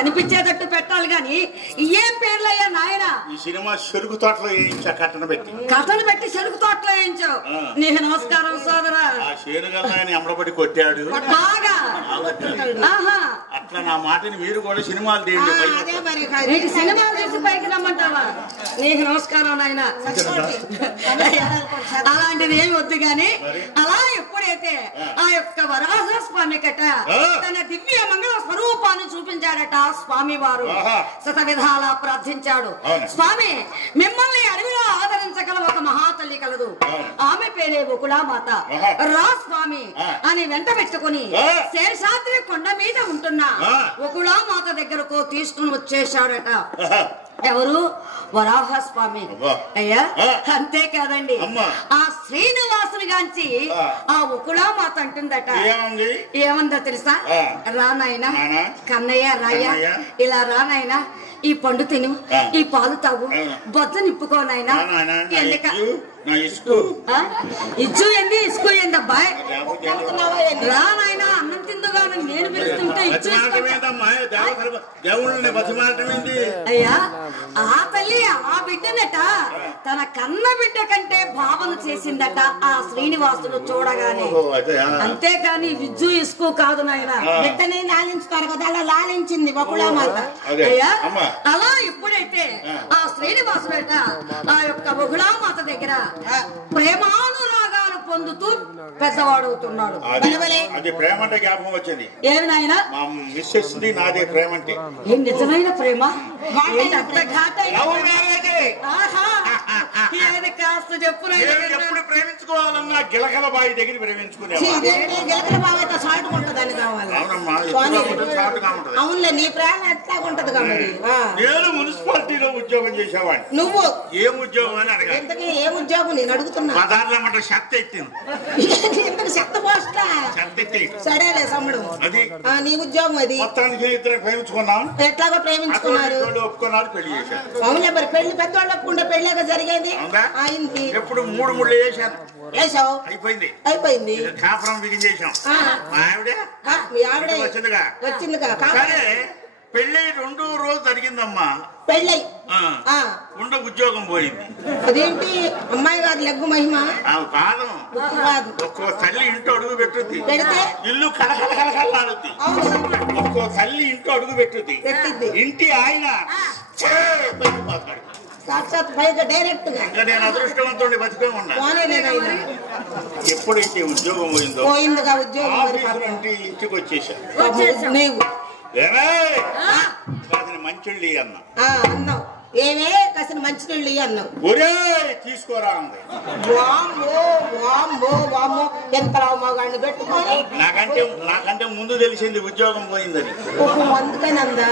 కనిపించేటట్టు పెట్టాలి గాని ఏం పేర్లయ్యా నాయన? ఈ సినిమా చెరుకు తోటలో వేయించా కట్టను పెట్టి చెరుకు తోటలో వేయించావు. నీకు నమస్కారం సోదరా. ఆ శేనుగల్ ఆయన ఎమ్మడబడి కొట్టాడు బాగా. అట్లా నా మాటని మీరు కూడా సినిమాలు తీయండి. సినిమాలు తీసి పైకి రమ్మంటావా? నీకు నమస్కారం నాయన. అలాంటిది ఏమి వద్దు గాని అలా ఎప్పుడైతే ఆ యొక్క వరాహ స్వామి కట తన దివ్య మంగళ స్వరూపాన్ని చూపించాడట స్వామి వారు. శత విధాలా ప్రార్థించాడు. స్వామి, మిమ్మల్ని అడవిలో ఆదరించగల ఒక మహాతల్లి కలదు. ఆమె పేరే బకుళామాత. రా స్వామి అని వెంట పెట్టుకుని శేషాద్రి కొండ మీద ఉంటున్న బకుళామాత దగ్గరకు తీసుకుని వచ్చేశాడట. ఎవరు? వరాహ స్వామి. అయ్యా, అంతేకాదండి, ఆ శ్రీనివాసుని గాంచి ఆ బకుళామాత అంటుందట. ఏమందో తెలుసా? రానాయనా కన్నయ్య, రాయ్యా, ఇలా రానాయనా, ఈ పండు తిను, ఈ పాలు తాగు, బొజ్జ నిప్పుకోనాయనా. ఇచ్చు ఏంది, ఇసుకు ఏంది అబ్బాయి? రానాయనా, అన్నం తిందుగా నేను పిలుస్తుంటే ఇచ్చు. అయ్యా, ఆ తల్లి ఆ బిడ్డనట తన కన్న బిడ్డ కంటే భావన చేసిందట ఆ శ్రీనివాసుడు చూడగానే. అంతేకాని విజ్జు ఇసుకు కాదు నాయన. బిడ్డనే లాలించుతారు కదా, అలా లాలించింది బకుళామాత. అయ్యా, అలా ఎప్పుడైతే ఆ శ్రీనివాసుడట ఆ యొక్క బకుళామాత దగ్గర ప్రేమానురాగాలు పొందుతూ పెద్దవాడవుతున్నాడు. అది ప్రేమ అంటే జ్ఞాపకం వచ్చింది. ఏమి నాయన? నాదే ప్రేమ అంటే నిజమైన ప్రేమ. కాస్త చెప్పు. ఎప్పుడు ప్రేమించుకోవాలన్నా గిలకల బాయి దగ్గర ప్రేమించుకునేవాళ్ళు. అవునులే, నీ ప్రేమ ఎట్లా ఉంటది కాబట్టి. నేను మున్సిపాలిటీలో ఉద్యోగం చేసేవాడిని. నువ్వు ఏం ఉద్యోగం అని అడగాలి. ఏం ఉద్యోగం నేను అడుగుతున్నా. పదార్లమంటే శక్తి ఎత్తింది. శక్తి పోస్టా? సరేలే సమ్ముడు, అది నీ ఉద్యోగం. అది మొత్తానికి ఇద్దరు ప్రేమించుకున్నాం. ఎట్లాగో ప్రేమించుకున్నారు, ఒప్పుకున్నారు, పెళ్లి చేశారు. అవునులే, మరి పెళ్లి పెద్దవాళ్ళు ఒప్పుకుంటే పెళ్ళాక జరిగేది. ఎప్పుడు 3 ముళ్ళు వేసాను. వేసావు, అయిపోయింది. కాపురం బిగించేసాం. మీ ఆవిడ వచ్చిందిగా. సరే, పెళ్ళి 2 రోజు జరిగిందమ్మా. పెళ్ళి ఉండ ఉద్యోగం పోయింది. అదేంటి అమ్మాయి గారి లెగ్గు మహిమ కాదు. ఒక్కో తల్లి ఇంట్లో అడుగు పెట్టుద్ది, ఇల్లు కలకలకలకలాడుద్ది. ఒక్కో తల్లి ఇంట్లో అడుగు పెట్టుద్ది, ఇంటి ఆయన సాక్షాత్ పైగా డైరెక్ట్ గా. ఇంకా నేను అదృష్టవంతుడిని బతికే ఉన్నా. ఎప్పుడైతే ఉద్యోగం పోయిందిగా ఉద్యోగం, ఇంటికి వచ్చేసాను. మంచి అన్నావు. ఏమే కసిన మంచినీళ్ళు అన్నావు. ఒరే తీసుకోరా అంది. ఎంత మగాడిని పెట్టుకొని నాకంటే ముందు తెలిసింది ఉద్యోగం పోయిందని. అందుకని అందా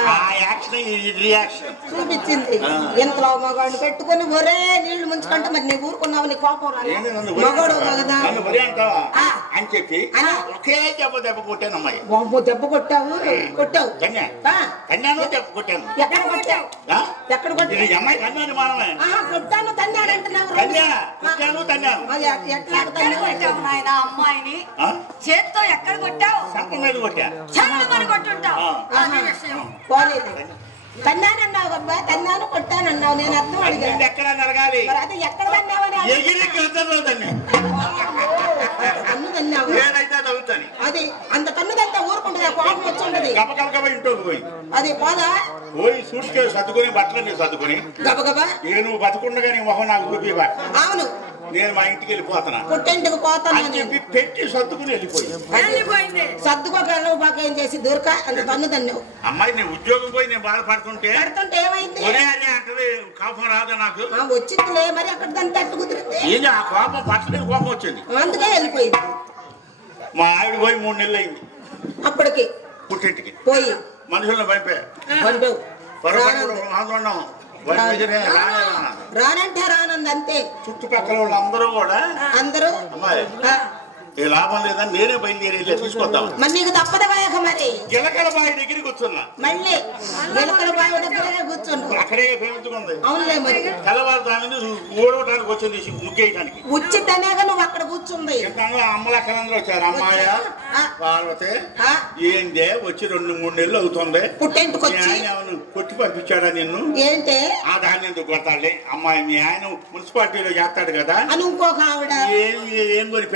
చూపించింది. ఎంత మగాడిని పెట్టుకొని ఒరే నీళ్లు ముంచుకుంటే మరి నీ ఊరుకున్నావు, నీ కోపం మగాడు కదా అని చెప్పి ఒకే దెబ్బ కొట్టాను. అమ్మాయి దెబ్బ కొట్టావు. కన్యాను దెబ్బ కొట్టాను. ఎక్కడ కొట్టావు? ఎక్కడ కొట్టాను? అమ్మాయి కన్నాను మానమే. కొట్టాను తన్నానంటున్నావు. ఎట్లా నాయన అమ్మాయిని చేత్తో ఎక్కడ కొట్టావు? సంపం మీద కొట్టా. కొట్టుంటావు. తన్నానన్నావు అబ్బా, తన్నాను కొట్టానన్నావు. నేను అర్థం అడిగాను. ఎక్కడ నరగాలి? అది ఎక్కడ తన్నావని అది అంత తన్నుదంతా ఊరుకుంటుంది. కోపం వచ్చింటది. ఇంట్లోకి పోయి అది పోదా పోయి సూట్ కేసు సర్దుకొని బట్టలన్నీ సర్దుకొని గబగబా నేను బతుకుండగా నీ మొహం నాకు చూపివా. అవును, నేను మా ఇంటికి వెళ్ళిపోతున్నా. పుట్టింటికి పోతాను అని చెప్పి పెట్టి సర్దుకుని వెళ్ళిపోయింది. సర్దుకోగలవు బాగా ఏం చేసి దూరక అంత తన్ను తన్నావు. అమ్మాయి నేను ఉద్యోగం పోయి నేను బాధపడుతుంటే ఏమైంది? అంటే కోపం రాదా నాకు? వచ్చిందిలే, మరి అక్కడ దాన్ని తట్టు కుదిరింది. ఆ కోపం పట్టలేదు, కోపం వచ్చింది. అందుకే వెళ్ళిపోయింది. మా ఆవిడ పోయి 3 నెలలు అయింది. అప్పటికి పుట్టింటికి పోయి మనుషులను పంపావు. రానంటే రానంది అంతే. చుట్టుపక్కల వాళ్ళందరూ కూడా అందరూ ఏ లాభం లేదని నేనే బయలుదేరి తీసుకొద్దాం. మరి నీకు తప్పదు బాయక మరి గిలకల బావి దగ్గర కూర్చున్నా. మళ్ళీ గిలకల బావి దగ్గర కూర్చున్నా. అక్కడే పెరుగుతుంది. అవునులే మరి తెల్లవారుదామని ఊడవటానికి వచ్చింది ముగ్గేయటానికి. ఉచితనేగా నువ్వు అక్కడ కూర్చుంది. అమ్మలక్కలందరూ వచ్చారు. అమ్మాయ పార్వతి ఏందే వచ్చి 2-3 నెలలు అవుతుంది. ఆయన కొట్టి పంపించాడా నిన్ను? ఏంటే ఆ దాన్ని ఎందుకు కొడతాడులే అమ్మాయి. మీ ఆయన మున్సిపాలిటీలో చేస్తాడు కదా అని ఇంకొక ఆవిడ ఏం కొని